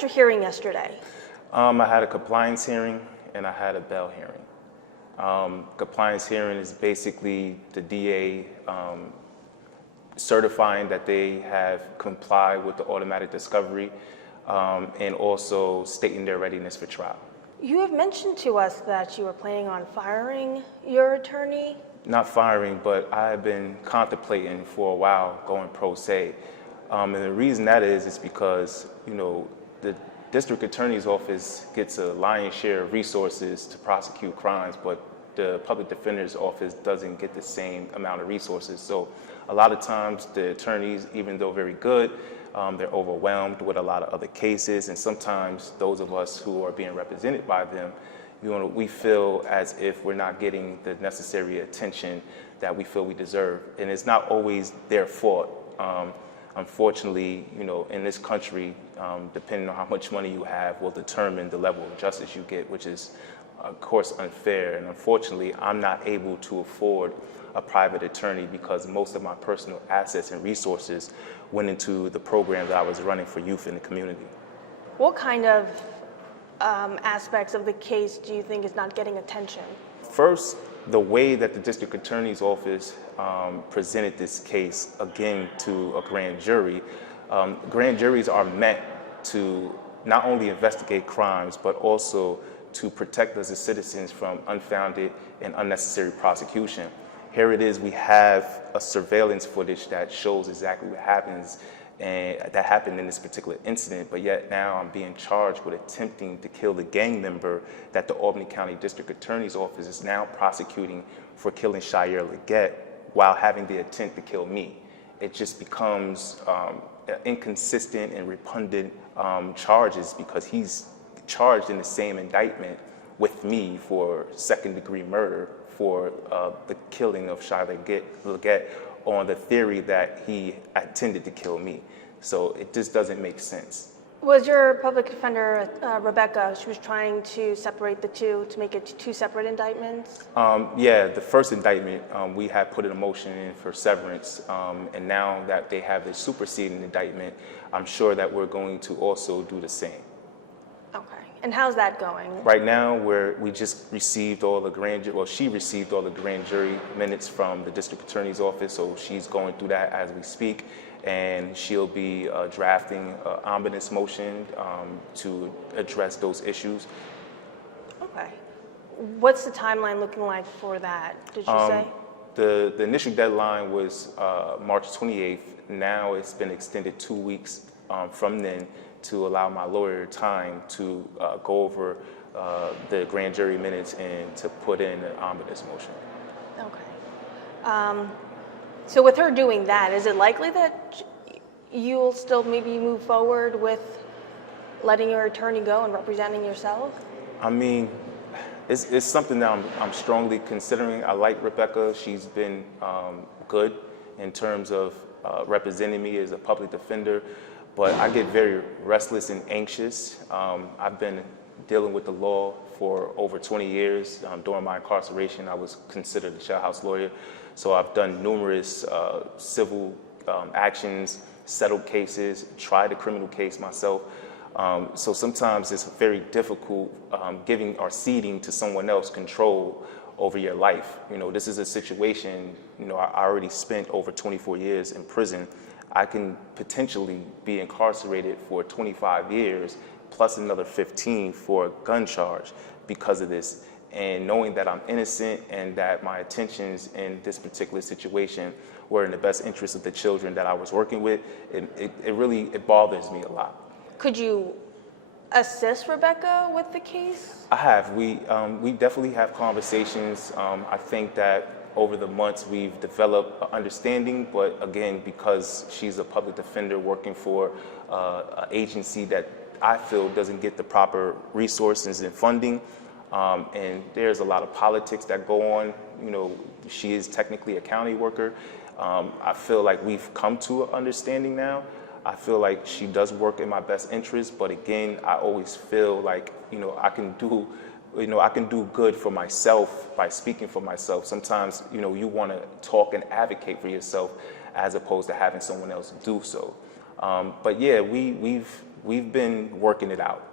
about your hearing yesterday? I had a compliance hearing and I had a bail hearing. Compliance hearing is basically the DA certifying that they have complied with the automatic discovery and also stating their readiness for trial. You have mentioned to us that you were planning on firing your attorney. Not firing, but I have been contemplating for a while going pro se. And the reason that is because, the district attorney's office gets a lion's share of resources to prosecute crimes, but the public defender's office doesn't get the same amount of resources. So a lot of times the attorneys, even though very good, they're overwhelmed with a lot of other cases, and sometimes those of us who are being represented by them, we feel as if we're not getting the necessary attention that we feel we deserve. And it's not always their fault. Unfortunately, in this country, depending on how much money you have will determine the level of justice you get, which is, of course, unfair. And unfortunately, I'm not able to afford a private attorney because most of my personal assets and resources went into the program that I was running for youth in the community. What kind of aspects of the case do you think is not getting attention? First, the way that the district attorney's office presented this case again to a grand jury. Grand juries are meant to not only investigate crimes, but also to protect us as citizens from unfounded and unnecessary prosecution. Here it is, we have a surveillance footage that shows exactly what happens and that happened in this particular incident, but yet now I'm being charged with attempting to kill the gang member that the Albany County District Attorney's Office is now prosecuting for killing Shire Leggett while having the intent to kill me. It just becomes inconsistent and repugnant charges because he's charged in the same indictment with me for second-degree murder for the killing of Shire Leggett on the theory that he intended to kill me. So it just doesn't make sense. Was your public defender, Rebecca, she was trying to separate the two, to make it two separate indictments? Yeah, the first indictment, we had put a motion in for severance, and now that they have the superseding indictment, I'm sure that we're going to also do the same. Okay, and how's that going? Right now, we just received all the she received all the grand jury minutes from the district attorney's office, so she's going through that as we speak, and she'll be drafting an omnibus motion to address those issues. Okay. What's the timeline looking like for that, did you say? The initial deadline was March 28th. Now it's been extended 2 weeks from then to allow my lawyer time to go over the grand jury minutes and to put in an omnibus motion. Okay. So with her doing that, is it likely that you'll still maybe move forward with letting your attorney go and representing yourself? I mean, it's something that I'm strongly considering. I like Rebecca. She's been good in terms of representing me as a public defender, but I get very restless and anxious. I've been dealing with the law for over 20 years. During my incarceration, I was considered a jailhouse lawyer. So I've done numerous civil actions, settled cases, tried a criminal case myself. So sometimes it's very difficult giving or ceding to someone else control over your life. This is a situation, I already spent over 24 years in prison. I can potentially be incarcerated for 25 years plus another 15 for a gun charge because of this. And knowing that I'm innocent and that my intentions in this particular situation were in the best interest of the children that I was working with, it really bothers me a lot. Could you assist Rebecca with the case? I have. We definitely have conversations. I think that over the months we've developed an understanding, but again, because she's a public defender working for an agency that I feel doesn't get the proper resources and funding, and there's a lot of politics that go on. She is technically a county worker. I feel like we've come to an understanding now. I feel like she does work in my best interest, but again, I always feel like, I can do good for myself by speaking for myself. Sometimes, you want to talk and advocate for yourself as opposed to having someone else do so. But yeah, we've we've been working it out.